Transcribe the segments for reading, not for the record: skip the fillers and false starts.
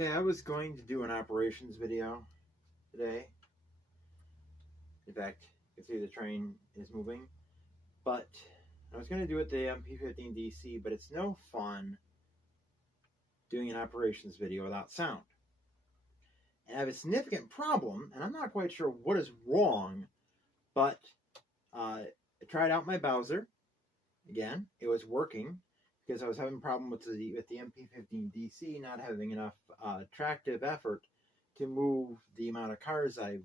Okay, I was going to do an operations video today. In fact, you can see the train is moving. But I was going to do it the MP15DC, but it's no fun doing an operations video without sound. And I have a significant problem, and I'm not quite sure what is wrong, but I tried out my Bowser. Again, it was working because I was having a problem with the MP15DC not having enough tractive effort to move the amount of cars I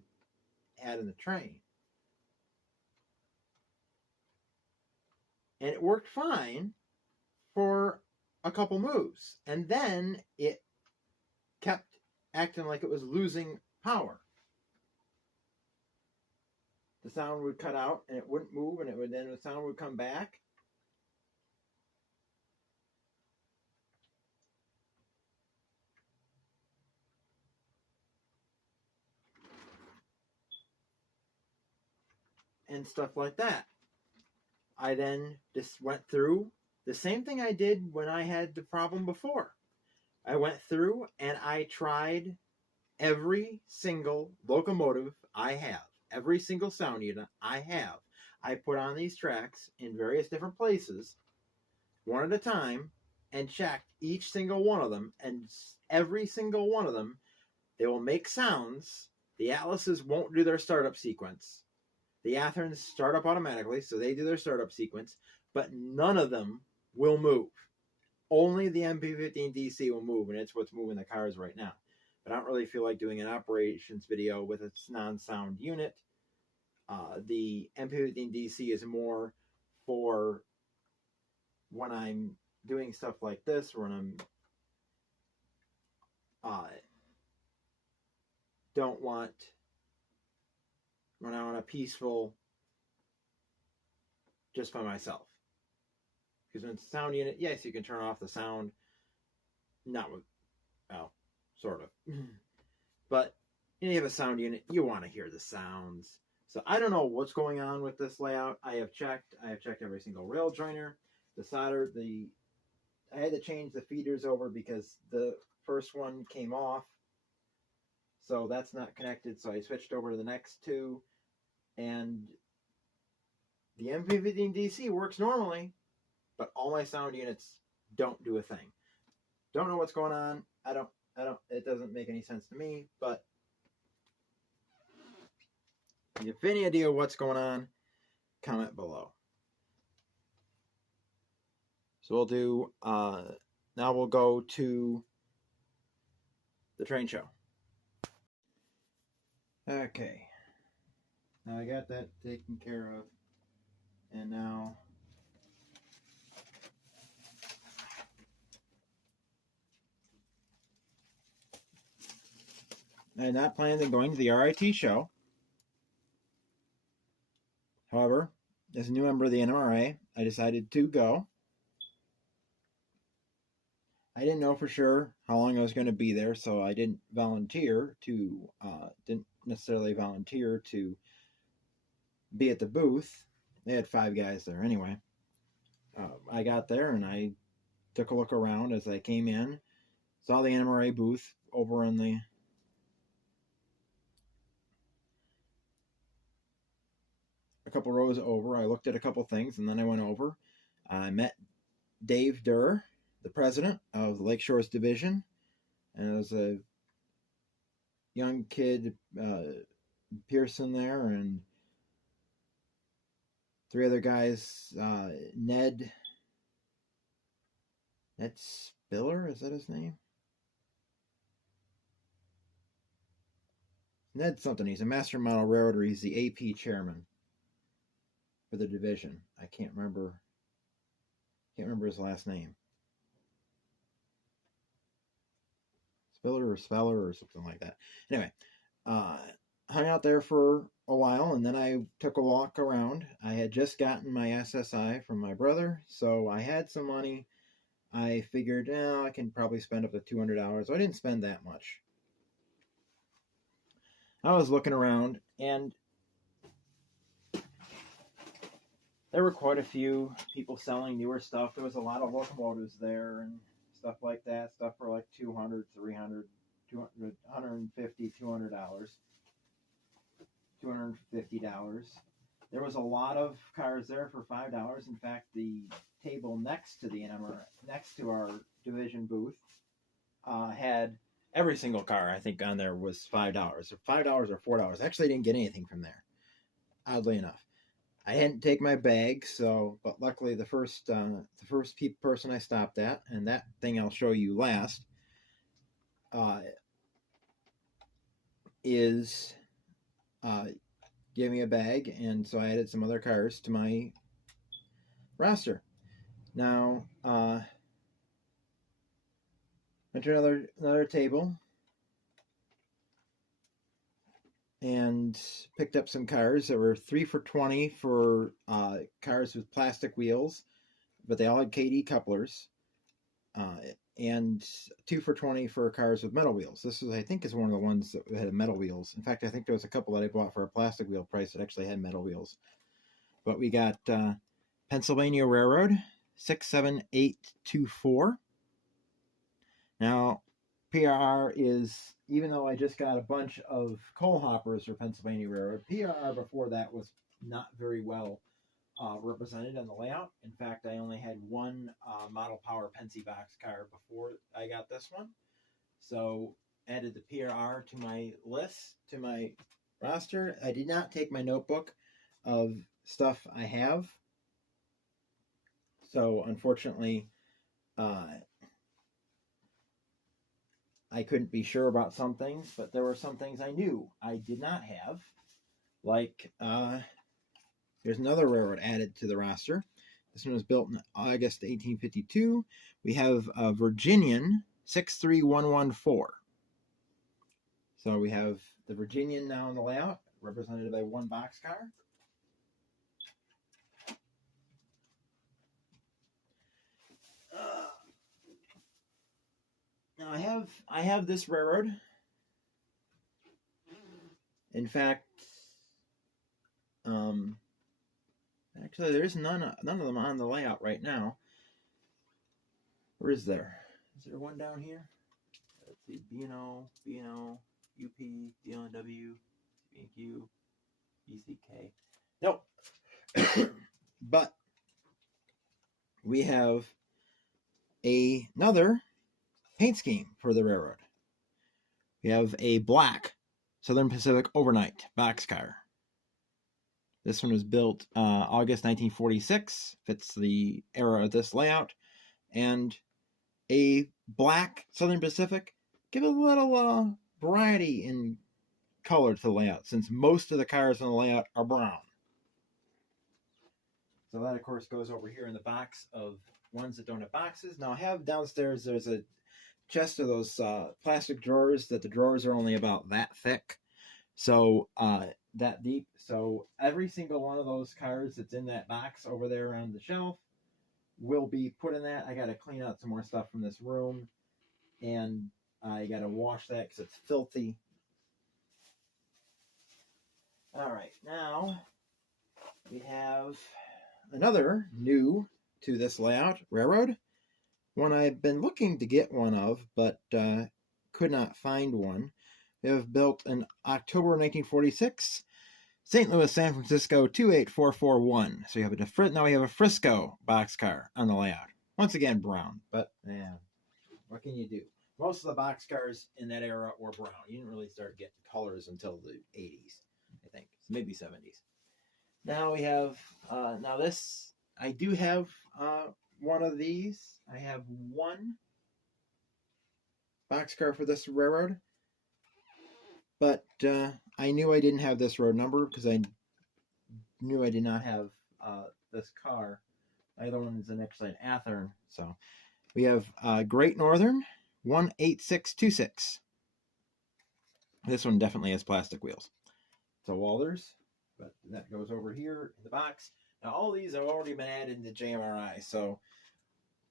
had in the train. And it worked fine for a couple moves. And then it kept acting like it was losing power. The sound would cut out and it wouldn't move, and then the sound would come back. And stuff like that. I then just went through the same thing I did when I had the problem before. I went through and I tried every single locomotive I have, every single sound unit I have. I put on these tracks in various different places, one at a time, and checked each single one of them. And every single one of them, they will make sounds. The Atlases won't do their startup sequence. The Atherns start up automatically, so they do their startup sequence, but none of them will move. Only the MP15DC will move, and it's what's moving the cars right now. But I don't really feel like doing an operations video with its non-sound unit. The MP15DC is more for when I'm doing stuff like this, when I'm when I want a peaceful, just by myself. Because when it's a sound unit, yes, you can turn off the sound. Not with, well, sort of. But you have a sound unit, you want to hear the sounds. So I don't know what's going on with this layout. I have checked every single rail joiner. The solder, I had to change the feeders over because the first one came off. So that's not connected. So I switched over to the next two. And the MP15DC works normally, but all my sound units don't do a thing. Don't know what's going on. It doesn't make any sense to me, but if you have any idea what's going on, comment below. So we'll do, now we'll go to the train show. Okay. Now I got that taken care of, and now I had not planned on going to the RIT show. However, as a new member of the NMRA, I decided to go. I didn't know for sure how long I was going to be there, so I didn't necessarily volunteer to be at the booth. They had 5 guys there anyway. I got there and I took a look around as I came in. Saw the NMRA booth over on the a couple rows over. I looked at a couple things and then I went over. I met Dave Durr, the president of the Lake Shores Division, and it was a young kid, Pearson there, and 3 other guys, Ned Spiller, is that his name? Ned something. He's a master model railroader. He's the AP chairman for the division. I can't remember his last name. Spiller or Speller or something like that. Anyway, hung out there for a while, and then I took a walk around. I had just gotten my SSI from my brother, so I had some money. I figured, I can probably spend up to $200. So I didn't spend that much. I was looking around, and there were quite a few people selling newer stuff. There was a lot of locomotives there and stuff like that. Stuff for like $200, $300, $150, $200, $250. There was a lot of cars there for $5. In fact, the table next to the next to our division booth had every single car I think on there was $5 or $5 or $4. Actually, I didn't get anything from there, oddly enough. I hadn't taken my bag, but luckily the first person I stopped at, and that thing I'll show you last, is gave me a bag, and so I added some other cars to my roster. Now, went to another table and picked up some cars that were 3 for $20 for cars with plastic wheels, but they all had KD couplers, and 2 for $20 for cars with metal wheels. This is, I think, is one of the ones that had metal wheels. In fact, I think there was a couple that I bought for a plastic wheel price that actually had metal wheels. But we got Pennsylvania Railroad 67824. Now, PRR is, even though I just got a bunch of coal hoppers for Pennsylvania Railroad, PRR before that was not very well represented on the layout. In fact, I only had one Model Power Pennsy box car before I got this one. So added the PRR to my list, to my roster. I did not take my notebook of stuff I have. So unfortunately, I couldn't be sure about some things, but there were some things I knew I did not have. Like, there's another railroad added to the roster. This one was built in August 1852. We have a Virginian 63114. So we have the Virginian now in the layout, represented by one boxcar. Now I have this railroad. In fact, actually there's none of them on the layout right now. Where is there? Is there one down here? Let's see, B&O, UP, DLNW, B&Q, BCK. Nope. But we have another paint scheme for the railroad. We have a black Southern Pacific overnight boxcar. This one was built August 1946, fits the era of this layout, and a black Southern Pacific. Give a little variety in color to the layout, since most of the cars on the layout are brown. So that, of course, goes over here in the box of ones that don't have boxes. Now I have downstairs, there's a chest of those plastic drawers that the drawers are only about that thick, so that deep. So every single one of those cars that's in that box over there on the shelf will be put in that. I got to clean out some more stuff from this room, and I got to wash that because it's filthy. All right, now we have another new to this layout railroad. One I've been looking to get one of, but could not find one. They have built in October 1946, St. Louis, San Francisco 28441. So you have now we have a Frisco boxcar on the layout. Once again, brown, but yeah, what can you do? Most of the boxcars in that era were brown. You didn't really start getting colors until the 80s, I think, maybe 70s. Now we have now this. I do have one of these. I have one boxcar for this railroad, but I knew I didn't have this road number because I knew I did not have this car. My other one is actually an Athearn. So we have Great Northern 18626. This one definitely has plastic wheels. It's a Walthers, but that goes over here in the box. Now all these have already been added to JMRI, so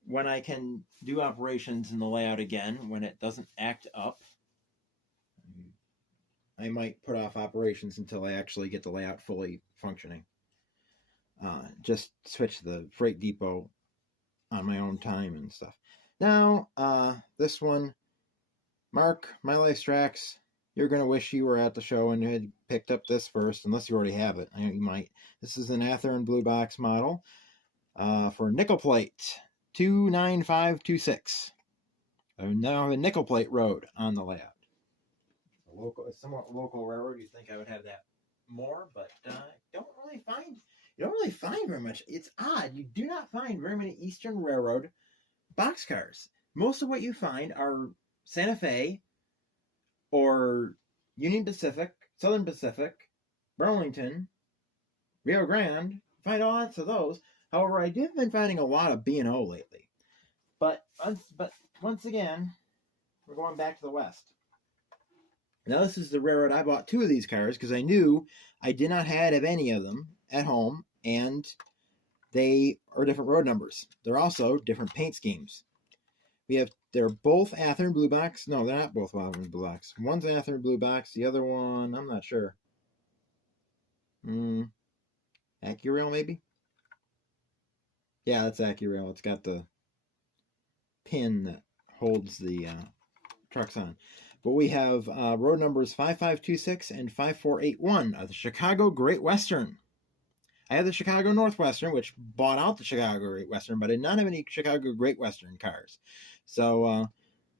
when I can do operations in the layout again, when it doesn't act up, I might put off operations until I actually get the layout fully functioning. Just switch the freight depot on my own time and stuff. Now, this one Mark, My Life Tracks, you're going to wish you were at the show and you had picked up this first, unless you already have it. You might. This is an Athearn Blue Box model for nickel plate 29526. Now a nickel plate road on the layout. A somewhat local railroad. You'd think I would have that more, but you don't really find very much. It's odd. You do not find very many Eastern Railroad boxcars. Most of what you find are Santa Fe or Union Pacific, Southern Pacific, Burlington, Rio Grande. You find lots of those. However, I have been finding a lot of B&O lately. But once again, we're going back to the West. Now, this is the railroad I bought 2 of these cars because I knew I did not have any of them at home, and they are different road numbers. They're also different paint schemes. They're both Athearn Blue Box. No, they're not both Athearn Blue Box. One's Athearn Blue Box. The other one, I'm not sure. AccuRail, maybe? Yeah, that's AccuRail. It's got the pin that holds the trucks on. But we have road numbers 5526 and 5481 of the Chicago Great Western. I have the Chicago Northwestern, which bought out the Chicago Great Western, but I did not have any Chicago Great Western cars. So,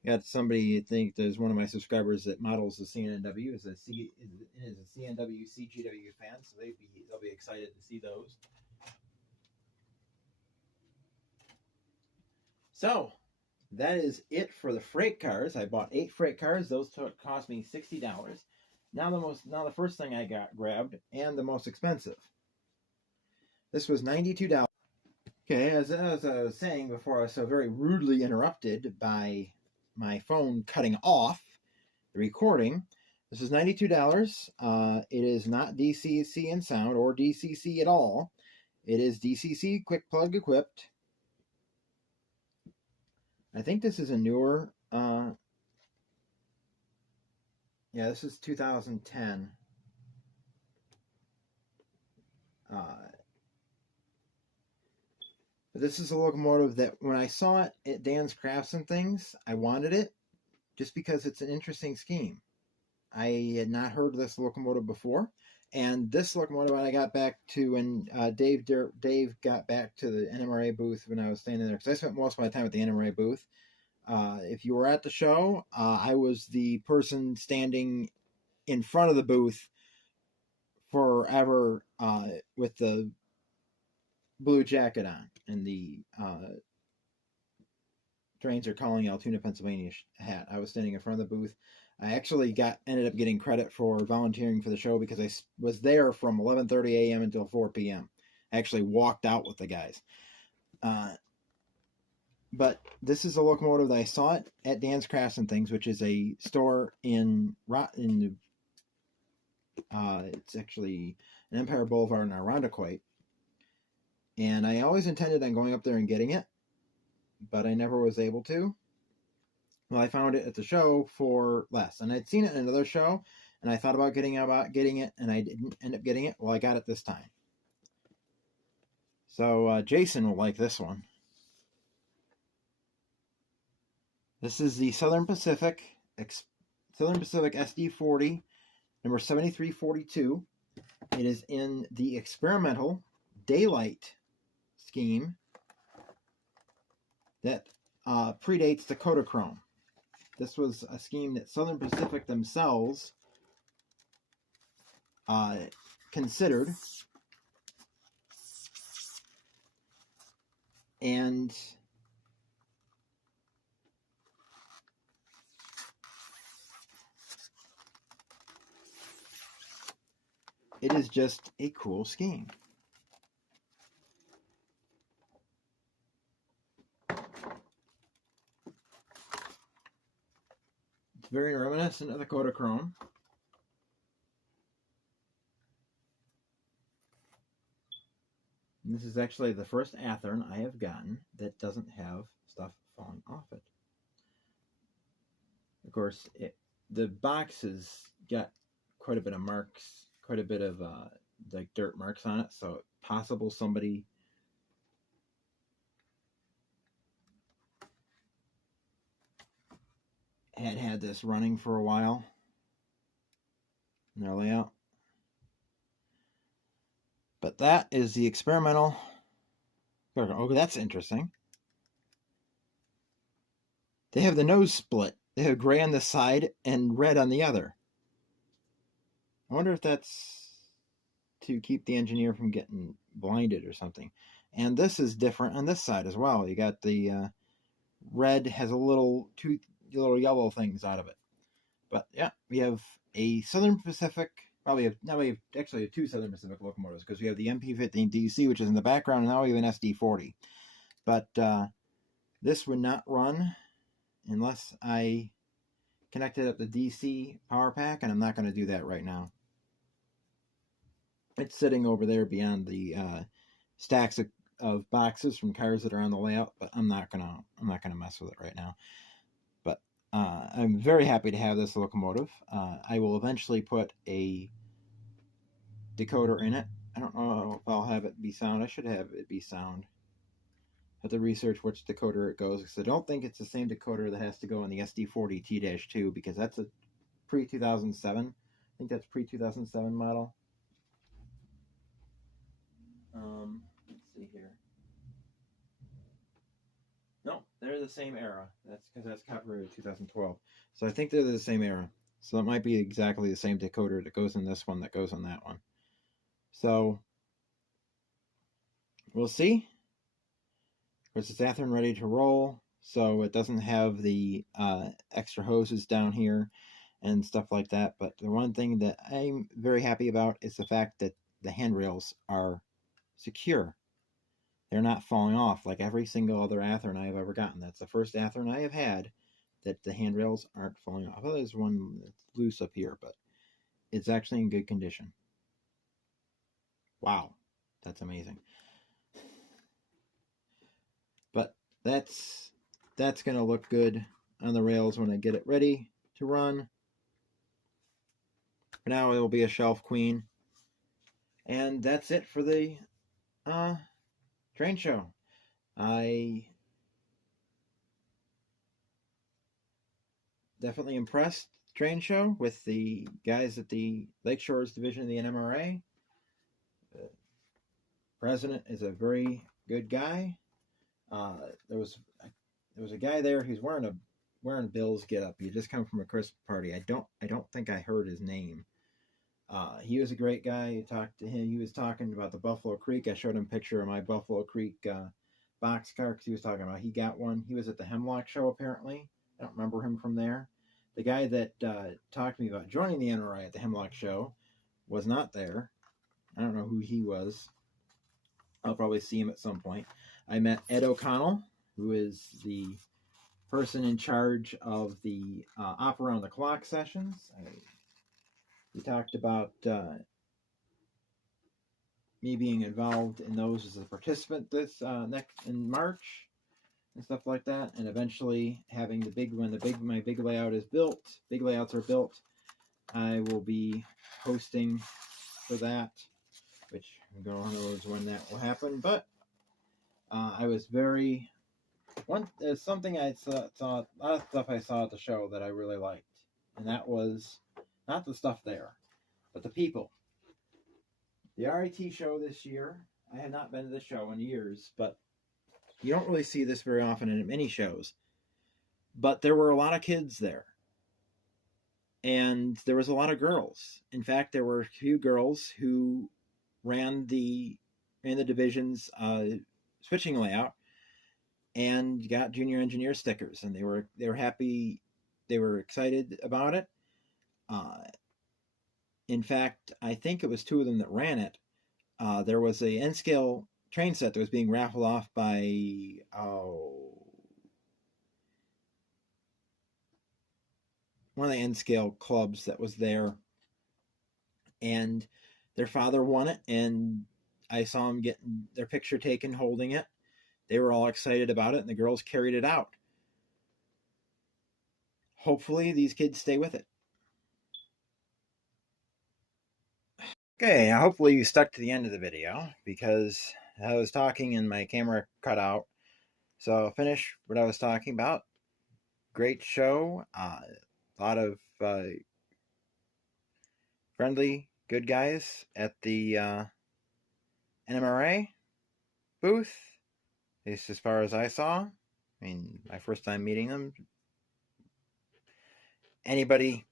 got somebody, I think there's one of my subscribers that models the CNW, is a CNW CGW fan, so they'll be excited to see those. So, that is it for the freight cars. I bought 8 freight cars. Those cost me $60. Now the first thing I grabbed, and the most expensive. This was $92. Okay, as I was saying before, I was so very rudely interrupted by my phone cutting off the recording. This is $92. It is not DCC in sound or DCC at all. It is DCC quick plug equipped. I think this is a newer, this is 2010. But this is a locomotive that when I saw it at Dan's Crafts and Things, I wanted it just because it's an interesting scheme. I had not heard of this locomotive before. And this locomotive, when I got back to, when Dave got back to the NMRA booth when I was standing there, because I spent most of my time at the NMRA booth. If you were at the show, I was the person standing in front of the booth forever with the blue jacket on and the Trains Are Calling Altoona, Pennsylvania hat. I was standing in front of the booth. I actually ended up getting credit for volunteering for the show because I was there from 11:30 a.m. until 4 p.m. I actually walked out with the guys. But this is a locomotive that I saw it at Dan's Crafts and Things, which is a store it's actually an Empire Boulevard in Irondequoit. And I always intended on going up there and getting it, but I never was able to. Well, I found it at the show for less. And I'd seen it in another show, and I thought about getting it, and I didn't end up getting it. Well, I got it this time. So Jason will like this one. This is the Southern Pacific SD40, number 7342. It is in the experimental daylight scheme that predates the Kodachrome. This was a scheme that Southern Pacific themselves considered, and it is just a cool scheme. It's very reminiscent of the Kodachrome. And this is actually the first Athearn I have gotten that doesn't have stuff falling off it. Of course, the box has got quite a bit of marks, quite a bit of like dirt marks on it, so it's possible somebody had this running for a while in their layout. But that is the experimental. Oh, that's interesting. They have the nose split. They have gray on the side and red on the other. I wonder if that's to keep the engineer from getting blinded or something. And this is different on this side as well. You got the red has two little yellow things out of it. But yeah, we have a Southern Pacific. Well, we have actually two Southern Pacific locomotives because we have the MP15 DC, which is in the background, and now we have an SD40. But this would not run unless I connected up the DC power pack, and I'm not going to do that right now. It's sitting over there beyond the stacks of boxes from cars that are on the layout, but I'm not gonna mess with it right now. But I'm very happy to have this locomotive. I will eventually put a decoder in it. I don't know if I'll have it be sound. I should have it be sound. I have to research which decoder it goes, because I don't think it's the same decoder that has to go in the SD40 T-2, because that's a pre-2007. I think that's pre-2007 model. Let's see here. No, they're the same era. That's because that's copyrighted 2012. So I think they're the same era. So it might be exactly the same decoder that goes in this one that goes in that one. So we'll see. Of course, it's Athearn ready to roll, so it doesn't have the extra hoses down here and stuff like that. But the one thing that I'm very happy about is the fact that the handrails are secure. They're not falling off like every single other Athearn I have ever gotten. That's the first Athearn I have had that the handrails aren't falling off. Well, there's one that's loose up here, but it's actually in good condition. Wow, that's amazing. But that's going to look good on the rails when I get it ready to run. For now, it will be a shelf queen. And that's it for the train show. I definitely impressed train show with the guys at the Lakeshores division of the NMRA. The president is a very good guy. There was a guy there who's wearing Bill's getup. He just come from a Christmas party. I don't think I heard his name. He was a great guy. You talked to him. He was talking about the Buffalo Creek. I showed him a picture of my Buffalo Creek boxcar because he was talking about he got one. He was at the Hemlock show apparently. I don't remember him from there. The guy that talked to me about joining the NRA at the Hemlock show was not there. I don't know who he was. I'll probably see him at some point. I met Ed O'Connell, who is the person in charge of the Opera on the Clock sessions. We talked about me being involved in those as a participant this in March and stuff like that, and eventually having my big layout is built. Big layouts are built. I will be hosting for that, which God knows when that will happen. But I was there's something I saw, a lot of stuff I saw at the show that I really liked, and that was not the stuff there, but the people. The RIT show this year, I have not been to the show in years, but you don't really see this very often in many shows. But there were a lot of kids there, and there was a lot of girls. In fact, there were a few girls who ran the division's switching layout and got junior engineer stickers, and they were happy. They were excited about it. In fact, I think it was two of them that ran it. There was a N-scale train set that was being raffled off by one of the N-scale clubs that was there, and their father won it, and I saw them getting their picture taken holding it. They were all excited about it, and the girls carried it out. Hopefully, these kids stay with it. Okay, hopefully you stuck to the end of the video, because I was talking and my camera cut out. So I'll finish what I was talking about. great show. A lot of friendly, good guys at the NMRA booth, at least as far as I saw. I mean, my first time meeting them. There's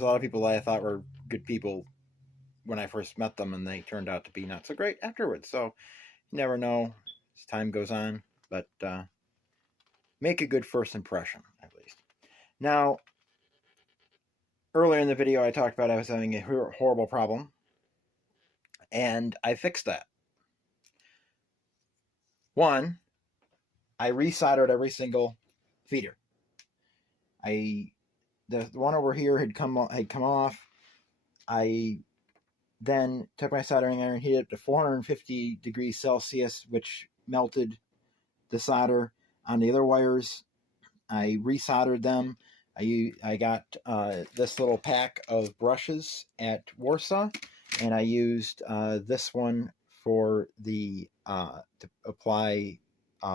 a lot of people I thought were good people when I first met them, and they turned out to be not so great afterwards. So you never know as time goes on, but make a good first impression, at least. Now, earlier in the video, I talked about I was having a horrible problem, and I fixed that. One, I resoldered every single feeder. The one over here had come off. I then took my soldering iron, heated it up to 450 degrees Celsius, which melted the solder on the other wires. I resoldered them. I got this little pack of brushes at Warsaw, and I used this one for the to apply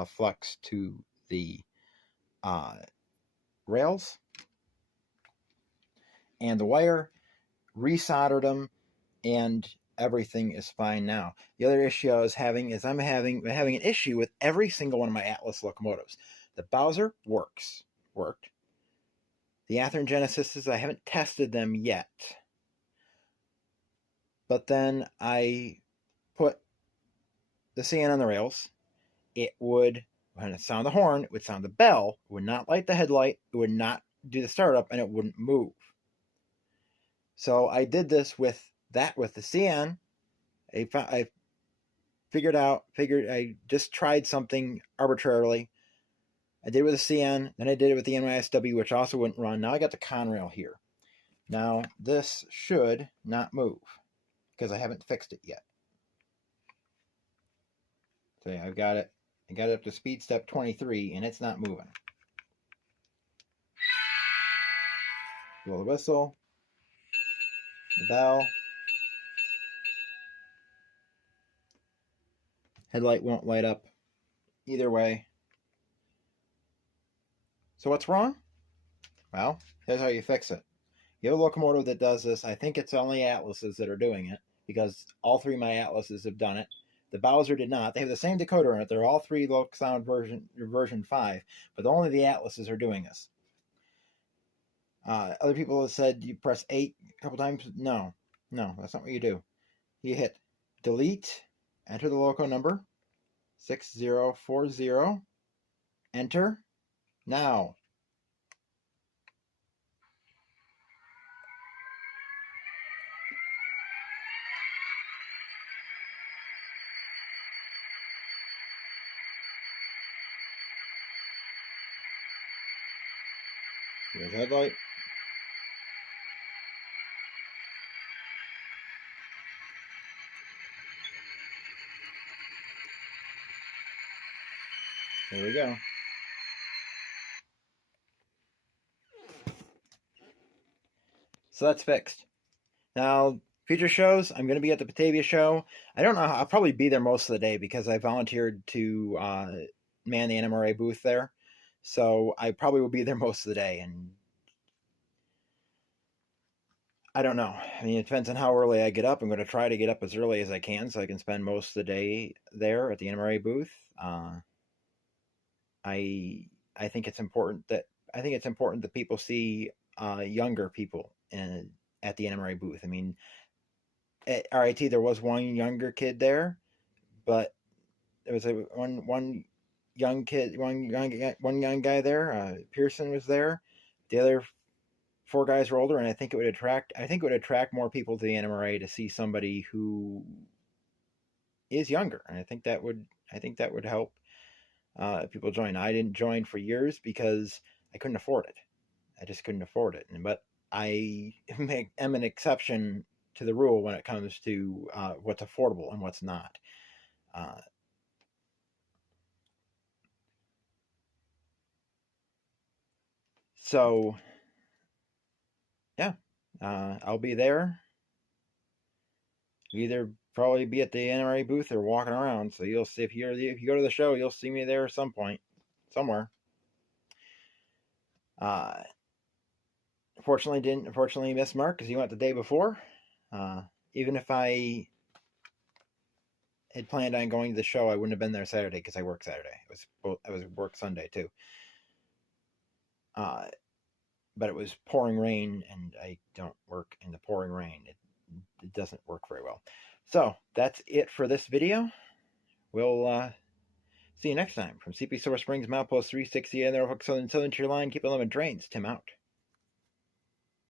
flux to the rails and the wire. Resoldered them, and everything is fine now. The other issue I was having is I'm having an issue with every single one of my Atlas locomotives. The Bowser worked. The Athearn Genesis's, I haven't tested them yet. But then I put the CN on the rails. It would, when it sounded the horn, it would sound the bell. It would not light the headlight. It would not do the startup, and it wouldn't move. So I did this with the CN. I I just tried something arbitrarily. I did it with a CN, then I did it with the NYSW, which also wouldn't run. Now I got the Conrail here. Now this should not move because I haven't fixed it yet. So yeah, I got it up to speed step 23, and it's not moving. Blow the whistle, the bell. Headlight won't light up either way. So what's wrong? Well, here's how you fix it. You have a locomotive that does this. I think it's only Atlases that are doing it, because all three of my Atlases have done it. The Bowser did not. They have the same decoder in it. They're all three Loc-Sound version 5, but only the Atlases are doing this. Other people have said you press 8 a couple times. No, that's not what you do. You hit delete, enter the loco number, 6040, enter, now. Here's the headlight. There we go. So that's fixed. Now, future shows, I'm going to be at the Batavia show. I don't know. I'll probably be there most of the day because I volunteered to man the NMRA booth there. So I probably will be there most of the day. And I don't know. I mean, it depends on how early I get up. I'm going to try to get up as early as I can so I can spend most of the day there at the NMRA booth. I think it's important that people see younger people at the NMRA booth. I mean, at RIT there was one younger kid there, but there was one young guy there. Pearson was there. The other 4 guys were older, and I think it would attract more people to the NMRA to see somebody who is younger, and I think that would help people join. I didn't join for years because I couldn't afford it. I just couldn't afford it. But I am an exception to the rule when it comes to what's affordable and what's not. So, yeah, I'll be there. Either probably be at the NRA booth or walking around. So you'll see if you go to the show, you'll see me there at some point, somewhere. Unfortunately miss Mark because he went the day before. Even if I had planned on going to the show, I wouldn't have been there Saturday because I work Saturday. I was work Sunday too. But it was pouring rain, and I don't work in the pouring rain. It doesn't work very well. So that's it for this video. We'll see you next time. From CP Silver Springs, Milepost 360 and the Norfolk Southern Tier Line, keep on living trains. Tim out.